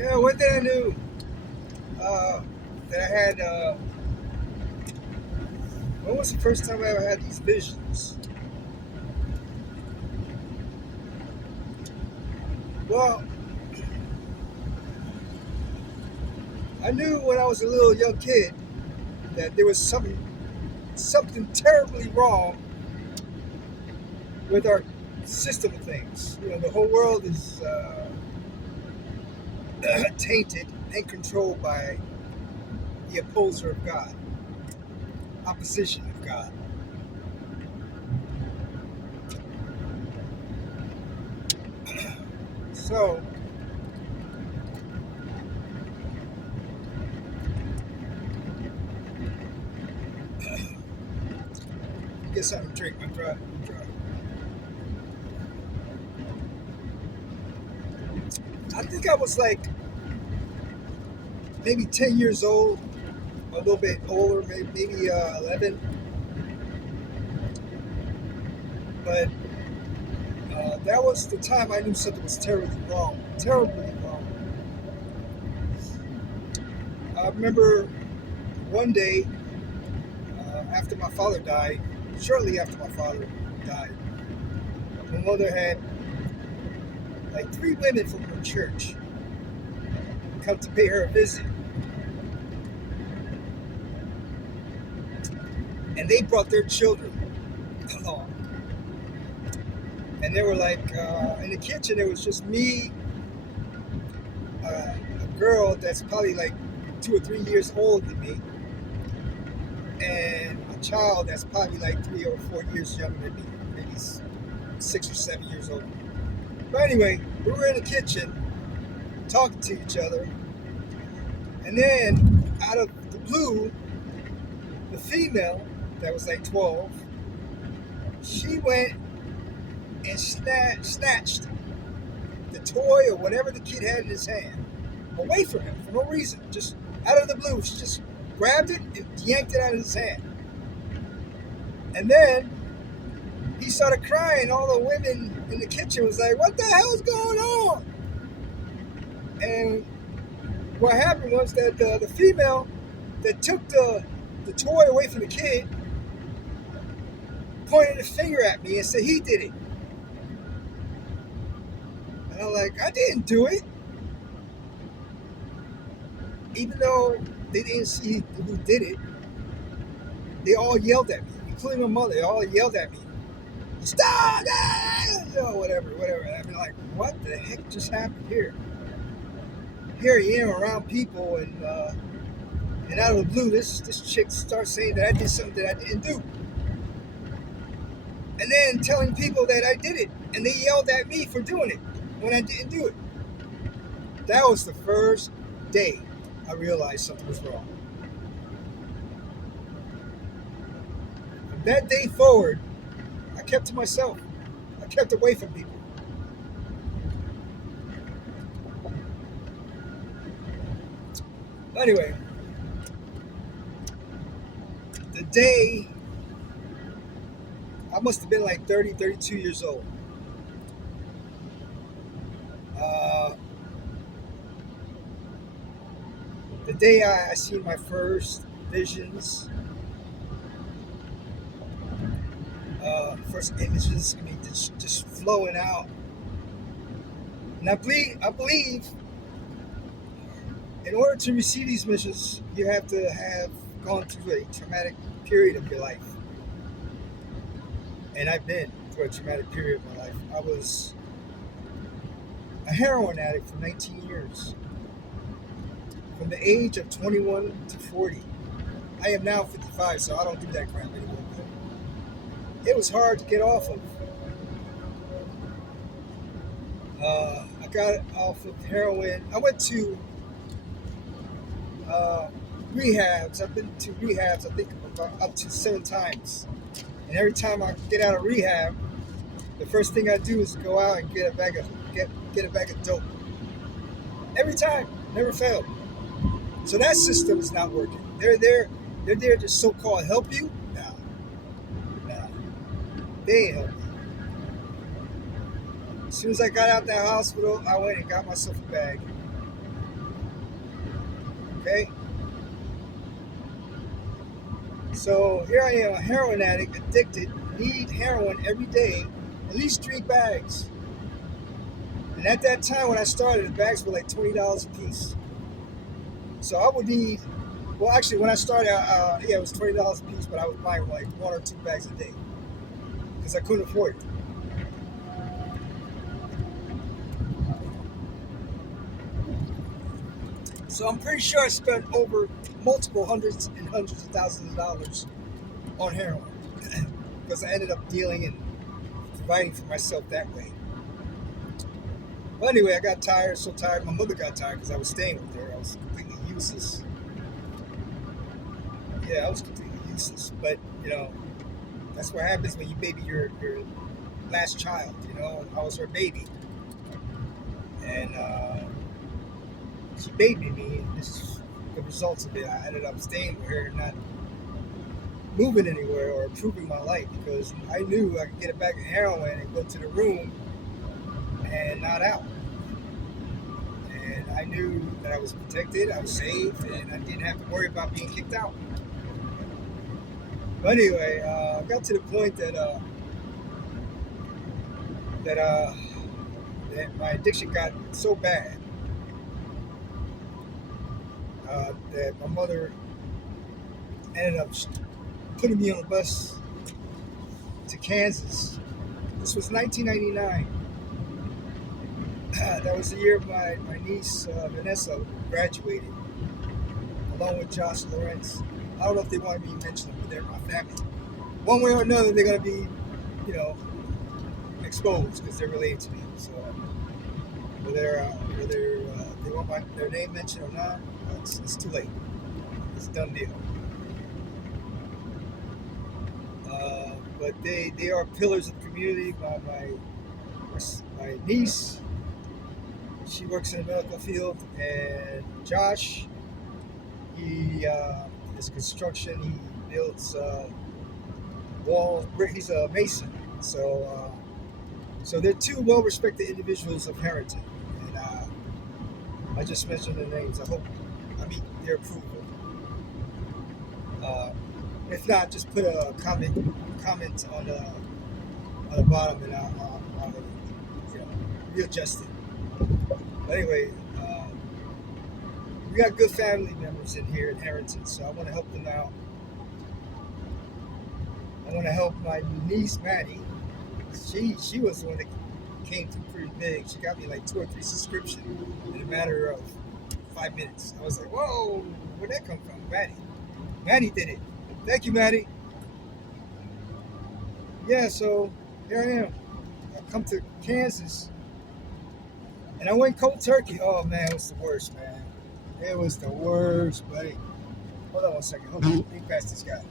Yeah, one thing I knew that I had. When was the first time I ever had these visions? Well, I knew when I was a little young kid that there was something terribly wrong with our system of things. You know, the whole world is tainted and controlled by the opposer of God, opposition of God. So, get something to drink. I'm dry. I'm dry. I think I was like maybe 10 years old, a little bit older, maybe 11. But that was the time I knew something was terribly wrong. Terribly wrong. I remember one day after my father died, shortly after my father died, my mother had like three women from her church come to pay her a visit. And they brought their children along. And they were like, in the kitchen, it was just me, a girl that's probably like 2 or 3 years older than me, and a child that's probably like 3 or 4 years younger than me, maybe 6 or 7 years old. But anyway, we were in the kitchen talking to each other, and then out of the blue, the female that was like 12, she went and snatched the toy or whatever the kid had in his hand away from him for no reason. Just out of the blue, she just grabbed it and yanked it out of his hand. And then he started crying. All the women in the kitchen was like, "What the hell's going on?" And what happened was that the female that took the toy away from the kid pointed a finger at me and said he did it. And I'm like, I didn't do it. Even though they didn't see who did it, they all yelled at me, including my mother. They all yelled at me, "Stop!" You know, whatever. And I'm like, what the heck just happened here? Here I am around people, and out of the blue, this chick starts saying that I did something that I didn't do, and then telling people that I did it, and they yelled at me for doing it when I didn't do it. That was the first day I realized something was wrong. From that day forward, I kept to myself. I kept away from people. Anyway, the day I must have been like 30, 32 years old. Uh, the day I seen my first visions, first images, I mean, just flowing out. And I believe in order to receive these visions, you have to have gone through a traumatic period of your life. And I've been through a traumatic period of my life. I was a heroin addict for 19 years, from the age of 21 to 40. I am now 55, so I don't do that crap anymore. It was hard to get off of. I got off of heroin. I went to uh, rehabs. I've been to rehabs, I think, about up to 7 times. And every time I get out of rehab, the first thing I do is go out and get a bag of dope. Every time, never failed. So that system is not working. They're there to so-called help you. Nah, they ain't helping. As soon as I got out that hospital, I went and got myself a bag. Okay? So here I am, a heroin addict, addicted, need heroin every day, at least 3 bags. And at that time when I started, the bags were like $20 a piece. So I would need, well, actually, when I started, yeah, it was $20 a piece, but I was buying like 1 or 2 bags a day because I couldn't afford it. So I'm pretty sure I spent over multiple hundreds and hundreds of thousands of dollars on heroin because I ended up dealing and providing for myself that way. Well, anyway, I got tired, so tired. My mother got tired because I was staying with her. I was completely useless. Yeah, I was completely useless. But, you know, that's what happens when you baby your last child. You know, I was her baby. And she babied me. And this is the results of it. I ended up staying with her and not moving anywhere or improving my life because I knew I could get a bag of heroin and go to the room and not out. And I knew that I was protected, I was safe, and I didn't have to worry about being kicked out. But anyway, I got to the point that that my addiction got so bad that my mother ended up putting me on a bus to Kansas. This was 1999. That was the year my niece Vanessa graduated, along with Josh Lawrence. I don't know if they wanted me to mention them, but they're my family. One way or another, they're going to be, you know, exposed because they're related to me. So whether they want their name mentioned or not, it's too late. It's a done deal. But they are pillars of the community. My niece, she works in the medical field, and Josh, he is construction. He builds wall. He's a mason. So they're two well-respected individuals of Harrington, and I just mentioned their names. I hope I meet their approval. Uh, if not, just put a comment on the bottom, and I'll you know, readjust it. But anyway, we got good family members in here in Harrington, so I want to help them out. I want to help my niece Maddie. She was the one that came through pretty big. She got me like 2 or 3 subscriptions in a matter of 5 minutes. I was like, whoa, where'd that come from? Maddie. Maddie did it. Thank you, Maddie. Yeah, so here I am. I come to Kansas and I went cold turkey. Oh man, it was the worst, man. It was the worst, buddy. Hold on 1 second. Hold on. Let me pass this guy.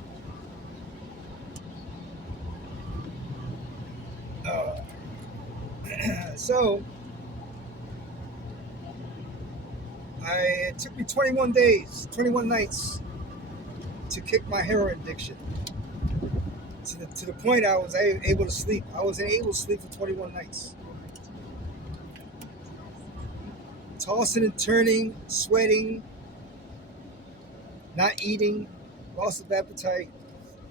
So it took me 21 days, 21 nights to kick my heroin addiction. To the point I was able to sleep. I wasn't able to sleep for 21 nights. Tossing and turning, sweating, not eating, loss of appetite.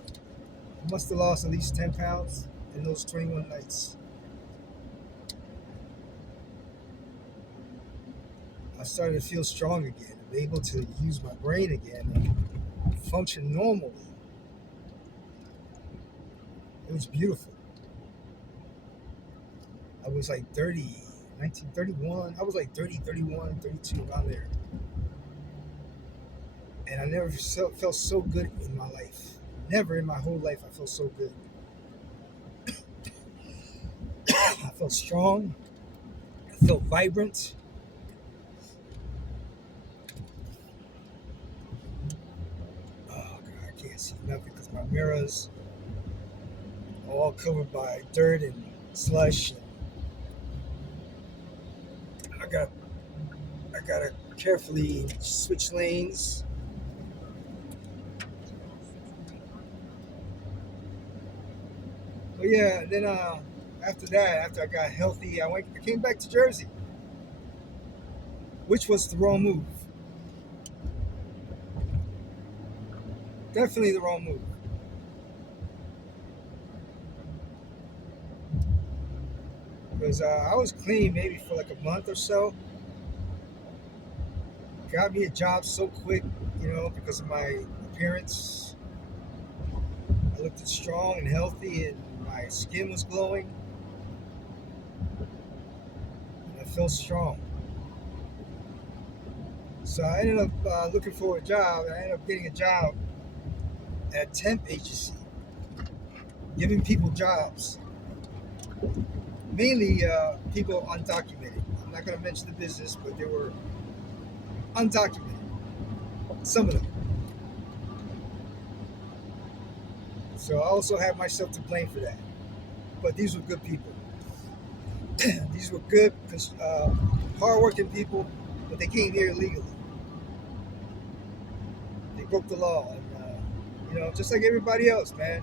I must have lost at least 10 pounds in those 21 nights. I started to feel strong again, able to use my brain again and function normally. It was beautiful. I was like 30, 1931. I was like 30, 31, 32, around there. And I never felt so good in my life. Never in my whole life I felt so good. I felt strong. I felt vibrant. Oh God, I can't see nothing because my mirrors are all covered by dirt and slush. And I gotta carefully switch lanes. But yeah, then after that, after I got healthy, I came back to Jersey, which was the wrong move. Definitely the wrong move. Because I was clean maybe for like a month or so. Got me a job so quick, because of my appearance. I looked strong and healthy, and my skin was glowing. And I felt strong. So I ended up looking for a job, and I ended up getting a job at a temp agency, giving people jobs, mainly people undocumented. I'm not going to mention the business, but they were undocumented, some of them. So I also have myself to blame for that. But these were good people. These were good, hardworking people, but they came here illegally. They broke the law, and just like everybody else, man.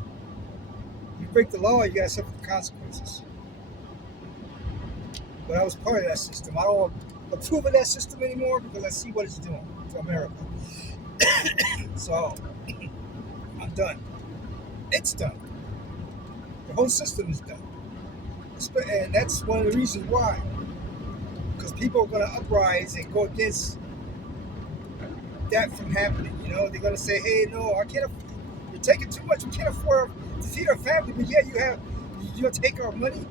You break the law, you gotta suffer the consequences. But I was part of that system. I don't approve of that system anymore because I see what it's doing to America. So I'm done. It's done. The whole system is done. And that's one of the reasons why. Because people are going to uprise and go against that from happening. They're going to say, hey, no, I can't, you're taking too much. We can't afford to feed our family. But yeah, you're take our money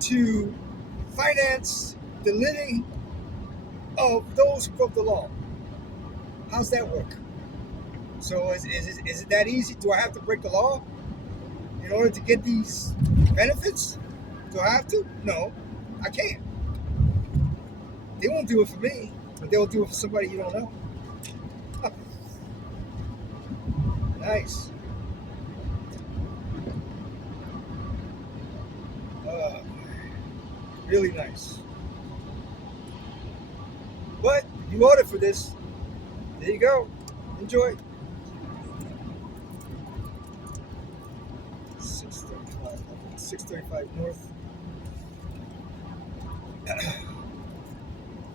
to finance the living of those who broke the law. How's that work? So is it that easy? Do I have to break the law in order to get these benefits? Do I have to? No, I can't. They won't do it for me, but they'll do it for somebody you don't know. Nice. Really nice. But you voted for this. There you go. Enjoy. 635 North.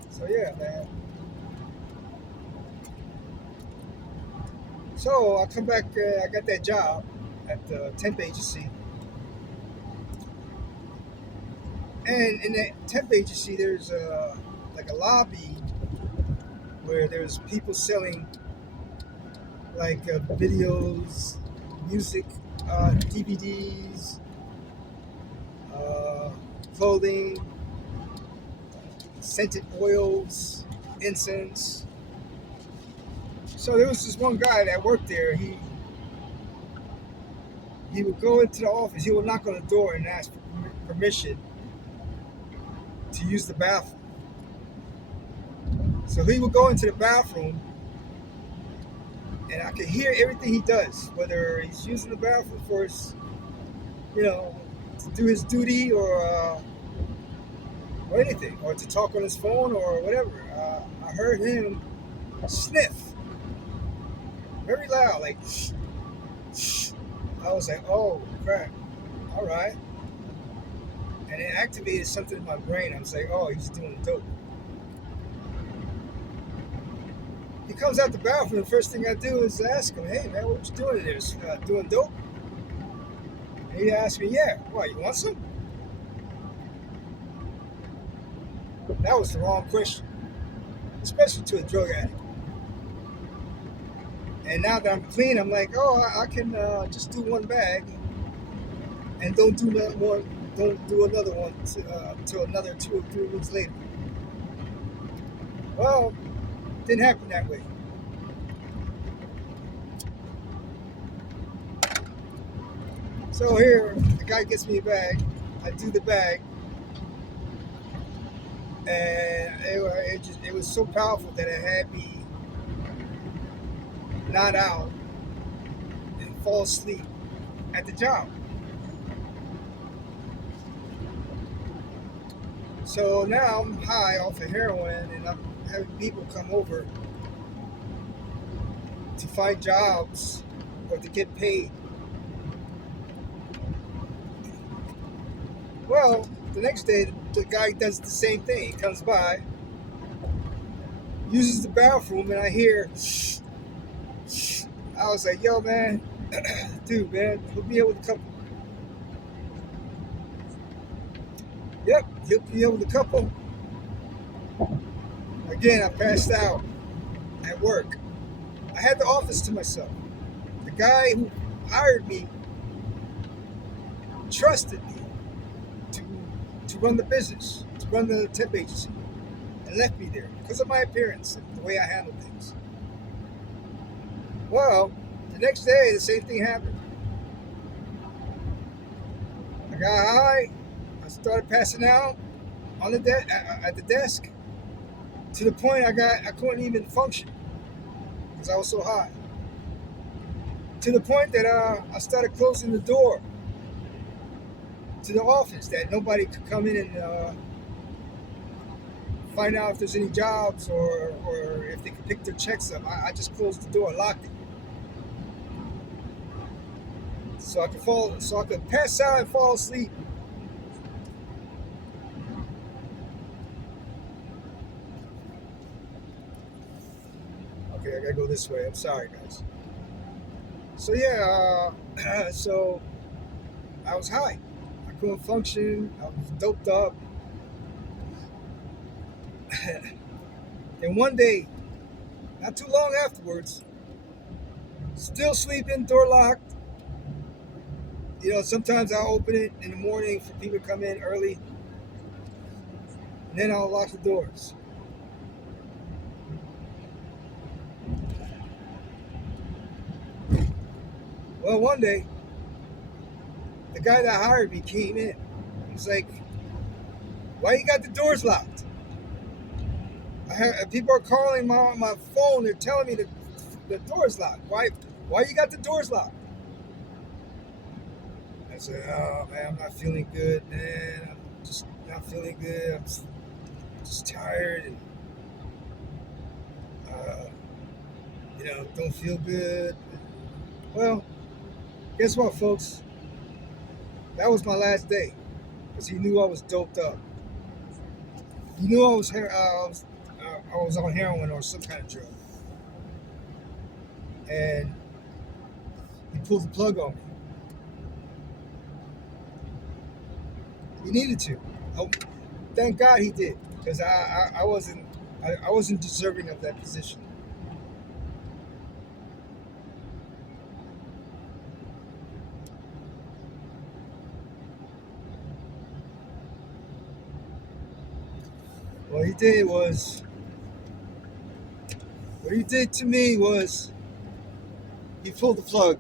So yeah, man. So I come back. I got that job at the temp agency, and in that temp agency, there's like a lobby where there's people selling like videos, music, DVDs, clothing, scented oils, incense. So there was this one guy that worked there. He would go into the office. He would knock on the door and ask for permission to use the bathroom. So he would go into the bathroom, and I could hear everything he does, whether he's using the bathroom for his, to do his duty or anything, or to talk on his phone or whatever. I heard him sniff very loud, like. I was like, oh crap, all right. And it activated something in my brain. I was like, oh, he's doing dope. He comes out the bathroom. The first thing I do is ask him, hey man, what you doing there? Doing dope? And he asked me, yeah. Why, you want some? That was the wrong question, especially to a drug addict. And now that I'm clean, I'm like, oh, I can just do one bag, and don't do another one till another 2 or 3 weeks later. Well, didn't happen that way. So here, the guy gets me a bag. I do the bag, and it was so powerful that it had me nod out and fall asleep at the job. So now I'm high off of heroin, and I'm having people come over to find jobs or to get paid. Well, the next day, the guy does the same thing. He comes by, uses the bathroom, and I hear, I was like, yo, man, dude, man, hook me up with a couple. Yep, hook me up with a couple. Again, I passed out at work. I had the office to myself. The guy who hired me trusted me to to run the business, to run the temp agency, and left me there because of my appearance and the way I handled things. Well, the next day, the same thing happened. I got high. I started passing out on the at the desk to the point I couldn't even function because I was so high. To the point that I started closing the door to the office that nobody could come in and find out if there's any jobs or if they could pick their checks up. I just closed the door, locked it, so I could pass out and fall asleep. Okay, I gotta go this way. I'm sorry, guys. So yeah, so I was high. I couldn't function. I was doped up. And one day, not too long afterwards, still sleeping, door locked. You know, sometimes I'll open it in the morning for people to come in early, and then I'll lock the doors. Well, one day, the guy that hired me came in. He's like, "Why you got the doors locked?" People are calling my phone. They're telling me that the door's locked. Why you got the doors locked? I said, "Oh man, I'm not feeling good, man. I'm just not feeling good. I'm just tired and uh, don't feel good." Well, guess what, folks? That was my last day because he knew I was doped up. He knew I was on heroin or some kind of drug, and he pulled the plug on me. He needed to. Oh, thank God he did, because I wasn't deserving of that position. What he did was what he did to me was he pulled the plug.